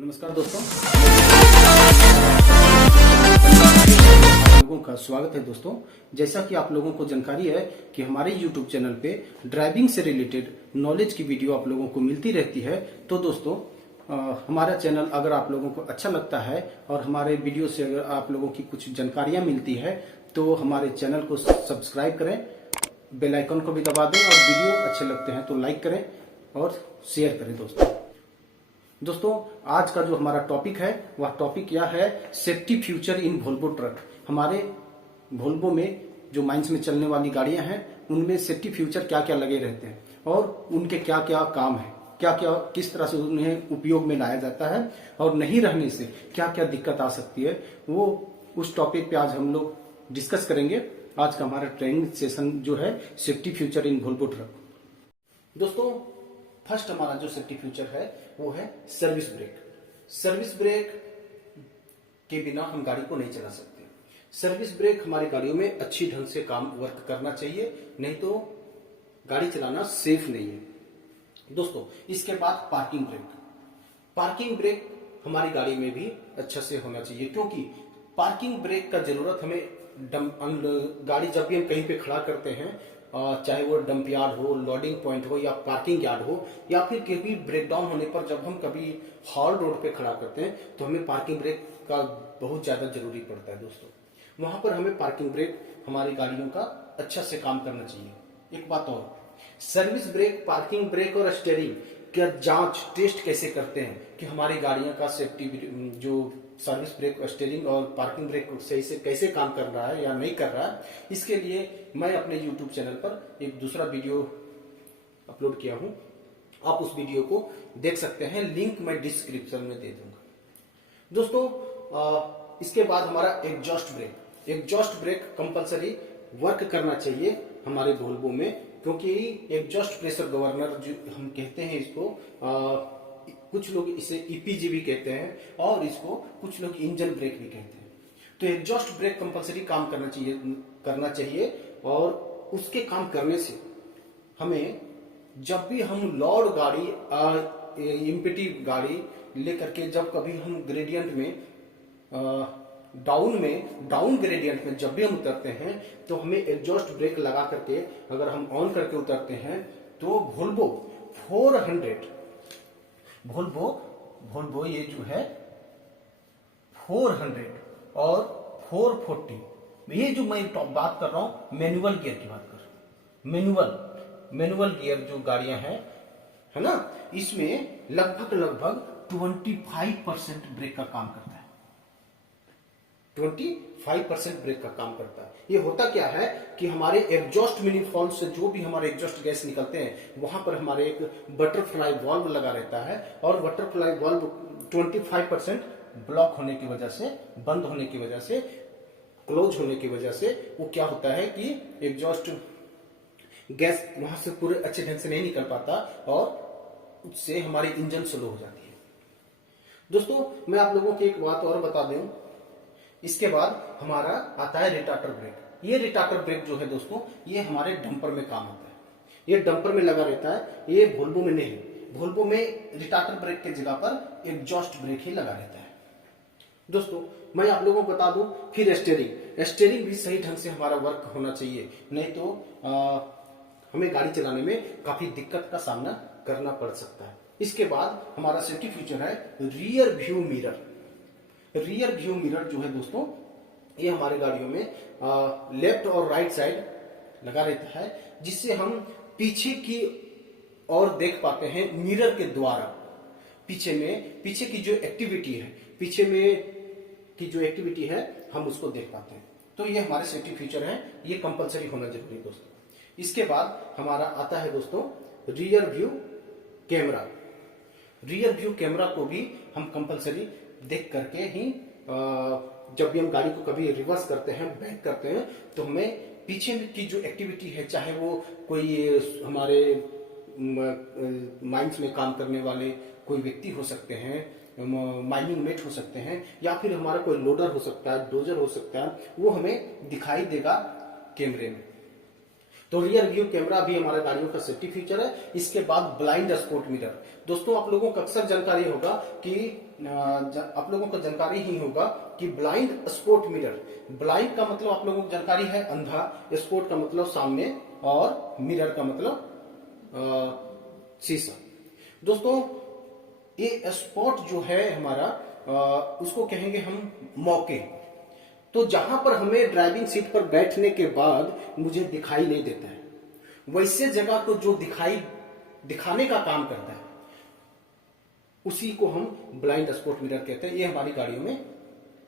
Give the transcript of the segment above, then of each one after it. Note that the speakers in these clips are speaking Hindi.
नमस्कार दोस्तों, आप लोगों का स्वागत है। दोस्तों, जैसा कि आप लोगों को जानकारी है कि हमारे YouTube चैनल पे ड्राइविंग से रिलेटेड नॉलेज की वीडियो आप लोगों को मिलती रहती है। तो दोस्तों, हमारा चैनल अगर आप लोगों को अच्छा लगता है और हमारे वीडियो से अगर आप लोगों की कुछ जानकारियां मिलती है तो हमारे चैनल को सब्सक्राइब करें, बेल आइकन को भी दबा दें और वीडियो अच्छे लगते हैं तो लाइक करें और शेयर करें। दोस्तों, आज का जो हमारा टॉपिक है वह टॉपिक यह है safety future in Volvo truck. हमारे वोल्वो में जो माइंस में चलने वाली गाड़ियां हैं उनमें सेफ्टी फ्यूचर क्या क्या लगे रहते हैं और उनके क्या क्या काम है, क्या क्या किस तरह से उन्हें उपयोग में लाया जाता है और नहीं रहने से क्या क्या दिक्कत आ सकती है, वो उस टॉपिक पे आज हम लोग डिस्कस करेंगे। आज का हमारा ट्रेनिंग सेशन जो है safety future in Volvo truck. दोस्तों, फर्स्ट हमारा जो सेफ्टी फीचर है वो है सर्विस ब्रेक। सर्विस ब्रेक के बिना हम गाड़ी को नहीं चला सकते। सर्विस ब्रेक हमारी गाड़ियों में अच्छी ढंग से काम वर्क करना चाहिए, नहीं तो गाड़ी चलाना सेफ नहीं है। दोस्तों, इसके बाद पार्किंग ब्रेक। पार्किंग ब्रेक हमारी गाड़ी में भी अच्छा से होना चाहिए, क्योंकि पार्किंग ब्रेक का जरूरत हमें गाड़ी जब भी हम कहीं पे खड़ा करते हैं, चाहे वो डंप यार्ड हो, लोडिंग पॉइंट हो या पार्किंग यार्ड हो, या फिर कभी ब्रेकडाउन होने पर जब हम कभी हॉल रोड पे खड़ा करते हैं तो हमें पार्किंग ब्रेक का बहुत ज्यादा जरूरी पड़ता है। दोस्तों, वहां पर हमें पार्किंग ब्रेक हमारी गाड़ियों का अच्छा से काम करना चाहिए। एक बात और, सर्विस ब्रेक, पार्किंग ब्रेक और स्टीयरिंग का जांच टेस्ट कैसे करते हैं कि हमारी गाड़ियों का सेफ्टी जो सर्विस ब्रेक, स्टीयरिंग और पार्किंग ब्रेक सही से कैसे काम कर रहा है या नहीं कर रहा है, इसके लिए मैं अपने YouTube चैनल पर एक दूसरा वीडियो अपलोड किया हूं। आप उस वीडियो को देख सकते हैं, लिंक मैं डिस्क्रिप्शन में दे दूंगा। दोस्तों, इसके बाद हमारा exhaust brake. Exhaust brake compulsory work करना चाहिए हमारे वोल्वो में, क्योंकि एग्जॉस्ट प्रेशर गवर्नर जो हम कहते हैं इसको, कुछ लोग इसे ईपीजी भी कहते हैं और इसको कुछ लोग इंजन ब्रेक भी कहते हैं। तो एग्जॉस्ट ब्रेक कंपलसरी काम करना चाहिए और उसके काम करने से हमें जब भी हम लोड गाड़ी, एम्प्टी गाड़ी लेकर के जब कभी हम ग्रेडियंट में, डाउन ग्रेडियंट में जब भी हम उतरते हैं तो हमें एग्जॉस्ट ब्रेक लगा करके अगर हम ऑन करके उतरते हैं तो वोल्वो ये जो है 400 और 440, ये जो मैं बात कर रहा हूं मैनुअल गियर की बात कर रहा हूं। मैनुअल गियर जो गाड़ियां हैं, है ना, इसमें लगभग 25% ब्रेक का काम करता है। 25% ब्रेक का काम करता है। ये होता क्या है कि हमारे एग्जॉस्ट मिनीफॉल्व से जो भी हमारे एग्जॉस्ट गैस निकलते हैं वहां पर हमारे एक बटरफ्लाई वाल्व लगा रहता है और बटरफ्लाई वाल्व 25% ब्लॉक होने की वजह से, बंद होने की वजह से, क्लोज होने की वजह से वो क्या होता है कि एग्जॉस्ट गैस वहां से पूरे अच्छे ढंग से नहीं निकल पाता और उससे हमारी इंजन स्लो हो जाती है। दोस्तों, मैं आप लोगों की एक बात और बता दूं, इसके बाद हमारा आता है रिटार्टर ब्रेक। ये रिटार्टर ब्रेक जो है दोस्तों, ये हमारे डंपर में काम आता है। ये डंपर में लगा रहता है, ये वोल्वो में नहीं। वोल्वो में रिटार्टर ब्रेक के जगह पर एग्जॉस्ट ब्रेक ही लगा रहता है। दोस्तों, मैं आप लोगों को बता दूं, फिर स्टीयरिंग भी सही ढंग से हमारा वर्क होना चाहिए, नहीं तो हमें गाड़ी चलाने में काफी दिक्कत का सामना करना पड़ सकता है। इसके बाद हमारा सेफ्टी फीचर है rear view mirror. Rear view mirror जो है दोस्तों, ये हमारे गाड़ियों में लेफ्ट और राइट साइड लगा रहता है, जिससे हम पीछे की ओर देख पाते हैं मिरर के द्वारा। पीछे की जो एक्टिविटी है, पीछे में की जो एक्टिविटी है हम उसको देख पाते हैं। तो ये हमारे सेफ्टी फीचर है, ये कंपलसरी होना जरूरी है दोस्तों। इसके बाद हमारा आता है दोस्तों rear view camera. Rear view camera को भी हम कंपलसरी देख करके ही, जब भी हम गाड़ी को कभी रिवर्स करते हैं, बैक करते हैं, तो हमें पीछे की जो एक्टिविटी है, चाहे वो कोई हमारे माइंस में काम करने वाले कोई व्यक्ति हो सकते हैं, माइनिंग मेट हो सकते हैं, या फिर हमारा कोई लोडर हो सकता है, डोजर हो सकता है, वो हमें दिखाई देगा कैमरे में। तो रियर व्यू कैमरा भी हमारा गाड़ियों का सेफ्टी फीचर है। इसके बाद ब्लाइंड स्पॉट मिरर। दोस्तों आप लोगों को अक्सर जानकारी होगा कि आप लोगों को जानकारी ही होगा कि ब्लाइंड स्पॉट मिरर, ब्लाइंड का मतलब आप लोगों को जानकारी है अंधा, स्पॉट का मतलब सामने और मिरर का मतलब शीशा। दोस्तों ये स्पॉट जो है हमारा उसको कहेंगे हम मौके। तो जहां पर हमें ड्राइविंग सीट पर बैठने के बाद मुझे दिखाई नहीं देता है, वैसे जगह को जो दिखाने का काम करता है उसी को हम ब्लाइंड स्पॉट मिरर कहते हैं। ये हमारी गाड़ियों में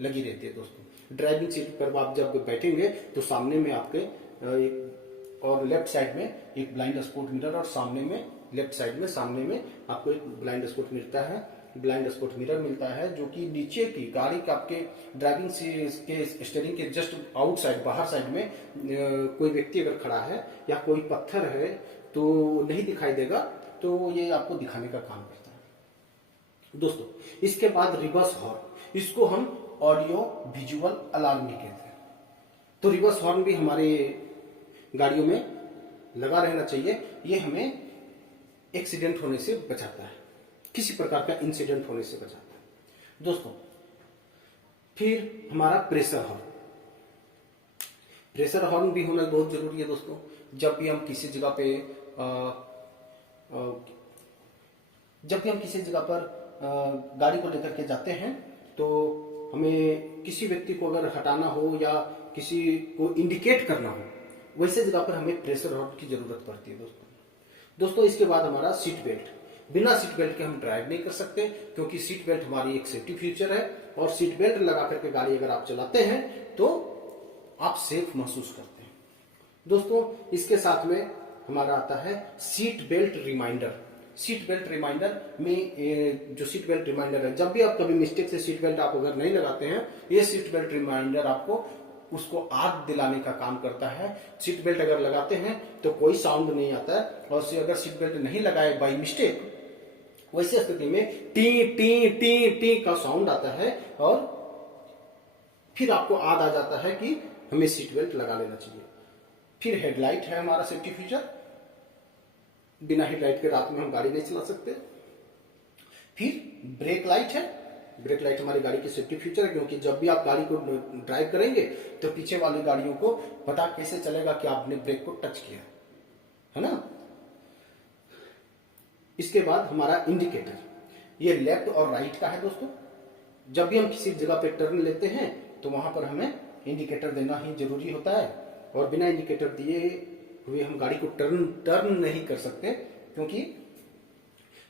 लगी रहती है। दोस्तों ड्राइविंग सीट पर आप जब बैठेंगे तो सामने में आपके एक और लेफ्ट साइड में एक ब्लाइंड स्पॉट मिरर और सामने में लेफ्ट साइड में सामने में आपको एक ब्लाइंड स्पॉट मिलता है, ब्लाइंड स्पॉट मिरर मिलता है, जो कि नीचे की गाड़ी के आपके ड्राइविंग के स्टीयरिंग के जस्ट आउटसाइड बाहर साइड में कोई व्यक्ति अगर खड़ा है या कोई पत्थर है तो नहीं दिखाई देगा, तो ये आपको दिखाने का काम करता है। दोस्तों इसके बाद रिवर्स हॉर्न, इसको हम ऑडियो विजुअल अलार्म भी कहते हैं। तो रिवर्स हॉर्न भी हमारे गाड़ियों में लगा रहना चाहिए। ये हमें एक्सीडेंट होने से बचाता है, किसी प्रकार का इंसिडेंट होने से बचाता है। दोस्तों फिर हमारा प्रेशर हॉर्न, प्रेशर हॉर्न भी होना बहुत जरूरी है। दोस्तों जब भी हम किसी जगह पे गाड़ी को लेकर के जाते हैं तो हमें किसी व्यक्ति को अगर हटाना हो या किसी को इंडिकेट करना हो, वैसे जगह पर हमें प्रेशर हॉर्न की जरूरत पड़ती है। दोस्तों इसके बाद हमारा सीट बेल्ट। बिना सीट बेल्ट के हम ड्राइव नहीं कर सकते, क्योंकि सीट बेल्ट हमारी एक सेफ्टी फीचर है और सीट बेल्ट लगा करके गाड़ी अगर आप चलाते हैं तो आप सेफ महसूस करते हैं। दोस्तों इसके साथ में हमारा आता है seat belt reminder. Seat belt reminder में जो सीट बेल्ट रिमाइंडर है, जब भी आप कभी मिस्टेक से सीट बेल्ट आप अगर नहीं लगाते हैं, ये सीट बेल्ट रिमाइंडर आपको उसको याद दिलाने का काम करता है। सीट बेल्ट अगर लगाते हैं तो कोई साउंड नहीं आता है, और अगर सीट बेल्ट नहीं लगाए बाई मिस्टेक, वैसे स्थिति में टी टी टी टी का साउंड आता है और फिर आपको याद आ जाता है कि हमें सीट बेल्ट लगा लेना चाहिए। फिर हेडलाइट है हमारा सेफ्टी फीचर, बिना हेडलाइट के रात में हम गाड़ी नहीं चला सकते। फिर ब्रेक लाइट है, ब्रेक लाइट हमारी गाड़ी की सेफ्टी फीचर है, क्योंकि जब भी आप गाड़ी को ड्राइव करेंगे तो पीछे वाली गाड़ियों को पता कैसे चलेगा कि आपने ब्रेक को टच किया है ना। इसके बाद हमारा इंडिकेटर, ये लेफ्ट और राइट का है। दोस्तों जब भी हम किसी जगह पे टर्न लेते हैं तो वहां पर हमें इंडिकेटर देना ही जरूरी होता है, और बिना इंडिकेटर दिए हुए हम गाड़ी को टर्न नहीं कर सकते, क्योंकि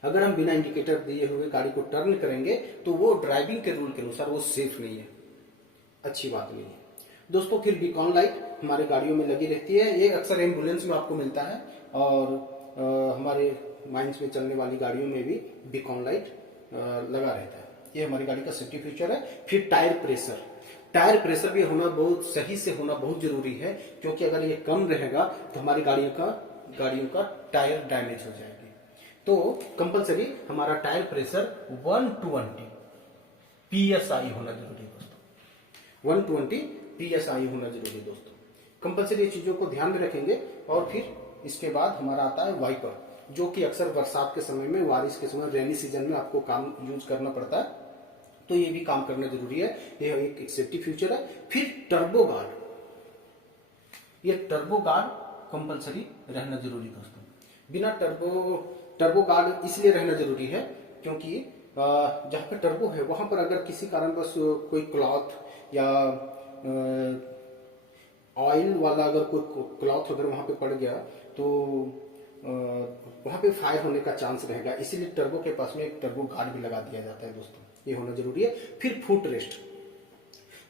अगर हम बिना इंडिकेटर दिए हुए गाड़ी को टर्न करेंगे तो वो ड्राइविंग के रूल के अनुसार वो सेफ नहीं है, अच्छी बात नहीं है। दोस्तों फिर बीकॉन लाइट हमारे गाड़ियों में लगी रहती है, ये अक्सर एम्बुलेंस में आपको मिलता है, और हमारे माइंस में चलने वाली गाड़ियों में भी बीकॉन लाइट लगा रहता है। ये हमारी गाड़ी का सेफ्टी फीचर है। फिर टायर प्रेशर, टायर प्रेशर भी होना बहुत सही से होना बहुत जरूरी है, क्योंकि अगर ये कम रहेगा तो हमारी गाड़ियों का टायर डैमेज हो जाएगी। तो कंपलसरी हमारा टायर प्रेशर 120 PSI होना जरूरी है। दोस्तों 120 PSI होना जरूरी है। दोस्तों कंपलसरी चीजों को ध्यान में रखेंगे। और फिर इसके बाद हमारा आता है वाइपर, जो कि अक्सर बरसात के समय में, बारिश के समय, रेनी सीजन में आपको काम यूज करना पड़ता है, तो ये भी काम करना जरूरी है। ये एक सेफ्टी फीचर है। फिर टर्बो गार्ड, ये टर्बो गार्ड कंपलसरी रहना जरूरी। दोस्तों बिना टर्बो गार्ड इसलिए रहना जरूरी है क्योंकि जहां पे टर्बो है वहां पर अगर किसी कारणवश कोई क्लॉथ या ऑयल वाला अगर कोई क्लॉथ अगर वहां पे पड़ गया तो वहां पे फायर होने का चांस रहेगा, इसीलिए टर्बो के पास में एक टर्बो गार्ड भी लगा दिया जाता है। दोस्तों ये होना जरूरी है। फिर फुट रेस्ट,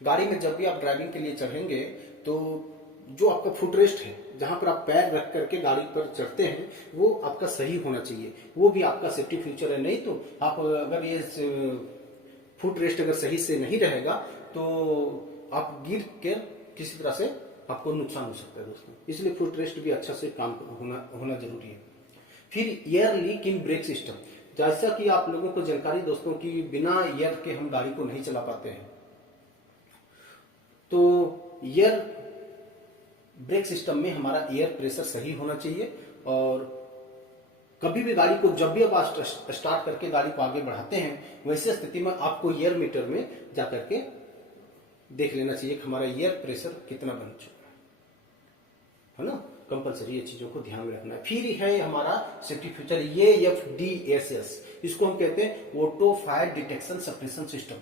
गाड़ी में जब भी आप ड्राइविंग के लिए चढ़ेंगे तो जो आपका फुट रेस्ट है, जहां पर आप पैर रख करके गाड़ी पर चढ़ते हैं, वो आपका सही होना चाहिए, वो भी आपका सेफ्टी फीचर है। नहीं तो आप अगर ये फुट रेस्ट अगर सही से नहीं रहेगा तो आप गिर के किसी तरह से आपको नुकसान हो सकता है। दोस्तों इसलिए फुट रेस्ट भी अच्छा से काम होना जरूरी है। फिर एयर लीक इन ब्रेक सिस्टम, जैसा कि आप लोगों को जानकारी दोस्तों कि बिना एयर के हम गाड़ी को नहीं चला पाते हैं, तो एयर ब्रेक सिस्टम में हमारा एयर प्रेशर सही होना चाहिए। और कभी भी गाड़ी को जब भी आप स्टार्ट करके गाड़ी को आगे बढ़ाते हैं, वैसे स्थिति में आपको एयर मीटर में जाकर के देख लेना चाहिए कि हमारा एयर प्रेशर कितना बन चुका है ना। कंपलसरी ये चीजों को ध्यान में रखना है। फिर है हमारा सेफ्टी फीचर AFDSS, इसको हम कहते हैं auto fire detection suppression system.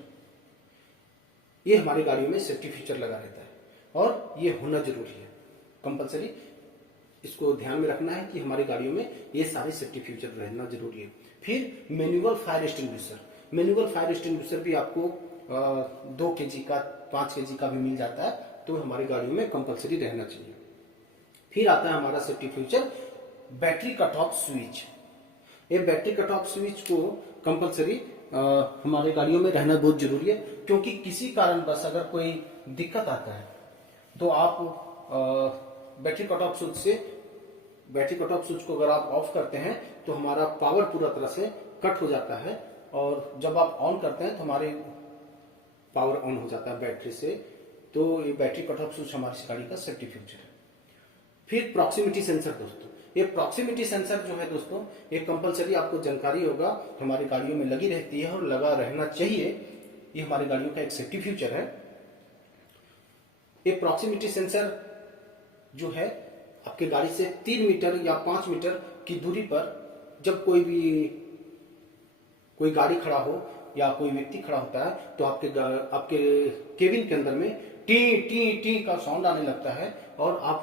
ये हमारी गाड़ियों में सेफ्टी फीचर लगा रहता है और ये होना जरूरी है, कंपलसरी। इसको ध्यान में रखना है कि हमारी गाड़ियों में ये सारे सेफ्टी फीचर रहना जरूरी है। फिर manual fire extinguisher, manual fire extinguisher भी आपको 2 kg का 5 kg का भी मिल जाता है, तो हमारी गाड़ियों में कंपलसरी रहना चाहिए। फिर आता है हमारा safety feature battery cut off switch. ये बैटरी कट ऑफ स्विच को कंपलसरी हमारे गाड़ियों में रहना बहुत जरूरी है, क्योंकि किसी कारणवश अगर कोई दिक्कत आता है तो आप बैटरी कट ऑफ स्विच को अगर आप ऑफ करते हैं तो हमारा पावर पूरा तरह से कट हो जाता है, और जब आप ऑन करते हैं तो हमारे पावर ऑन हो जाता है बैटरी से। तो ये बैटरी कट ऑफ स्विच हमारी गाड़ी का सेफ्टी फीचर है। फिर प्रॉक्सिमिटी सेंसर दोस्तों, ये प्रॉक्सिमिटी सेंसर जो है दोस्तों, ये कंपलसरी आपको जानकारी होगा, हमारी गाड़ियों में लगी रहती है और लगा रहना चाहिए। ये हमारी गाड़ियों का एक सेफ्टी फीचर है। ये प्रॉक्सिमिटी सेंसर जो है आपके गाड़ी से 3 मीटर या 5 मीटर की दूरी पर जब कोई गाड़ी खड़ा हो या कोई व्यक्ति खड़ा होता है तो आपके केबिन के अंदर में टी टी टी का साउंड आने लगता है, और आप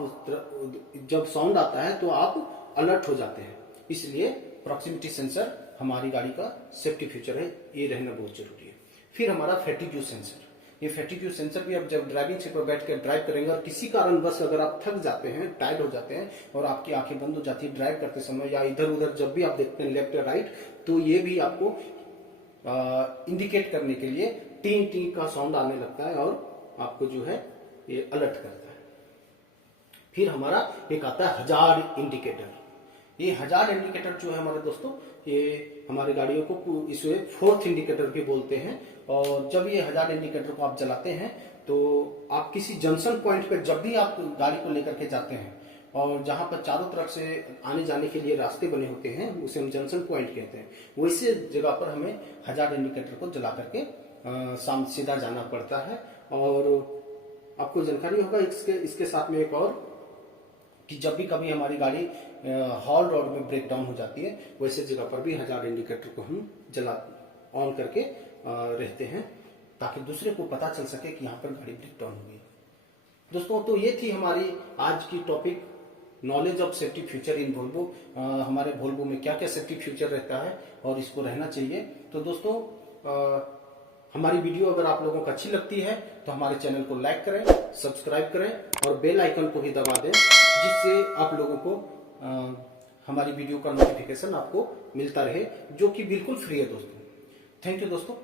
जब साउंड आता है तो आप अलर्ट हो जाते हैं। इसलिए प्रॉक्सिमिटी सेंसर हमारी गाड़ी का सेफ्टी फीचर है, ये रहना बहुत जरूरी है। फिर हमारा फैटिग्यू सेंसर, ये फैटिग्यू सेंसर भी आप जब ड्राइविंग सीट पर बैठ कर ड्राइव करेंगे और किसी कारणवश अगर आप थक जाते हैं, टायर्ड हो जाते हैं और आपकी आंखें बंद हो जाती है ड्राइव करते समय, या इधर उधर जब भी आप देखते हैं लेफ्ट या राइट, तो ये भी आपको इंडिकेट करने के लिए टी टी का साउंड आने लगता है और आपको जो है ये अलर्ट करता है। फिर हमारा एक आता है हजार्ड इंडिकेटर। ये हजार्ड इंडिकेटर जो है हमारे दोस्तों, ये हमारी गाड़ियों को इसे 4th इंडिकेटर भी बोलते हैं। और जब ये हजार्ड इंडिकेटर को आप जलाते हैं तो आप किसी जंक्शन पॉइंट पर जब भी आप गाड़ी को लेकर के जाते हैं और जहां पर चारों तरफ से आने जाने के लिए रास्ते बने होते हैं, उसे हम जंक्शन पॉइंट कहते हैं, वैसे जगह पर हमें हजार्ड इंडिकेटर को जला करके सीधा जाना पड़ता है। और आपको जानकारी होगा इसके साथ में एक और, कि जब भी कभी हमारी गाड़ी हॉल रोड में ब्रेक डाउन हो जाती है, वैसे जगह पर भी हजार्ड इंडिकेटर को हम ऑन करके रहते हैं, ताकि दूसरे को पता चल सके कि यहाँ पर गाड़ी ब्रेक डाउन हो गई। दोस्तों, तो ये थी हमारी आज की topic, knowledge of safety feature in Volvo. हमारे वोल्वो में क्या क्या सेफ्टी फीचर रहता है और इसको रहना चाहिए। तो दोस्तों, हमारी वीडियो अगर आप लोगों को अच्छी लगती है तो हमारे चैनल को लाइक करें, सब्सक्राइब करें और बेल आइकन को भी दबा दें, जिससे आप लोगों को हमारी वीडियो का नोटिफिकेशन आपको मिलता रहे, जो कि बिल्कुल फ्री है दोस्तों। थैंक यू दोस्तों।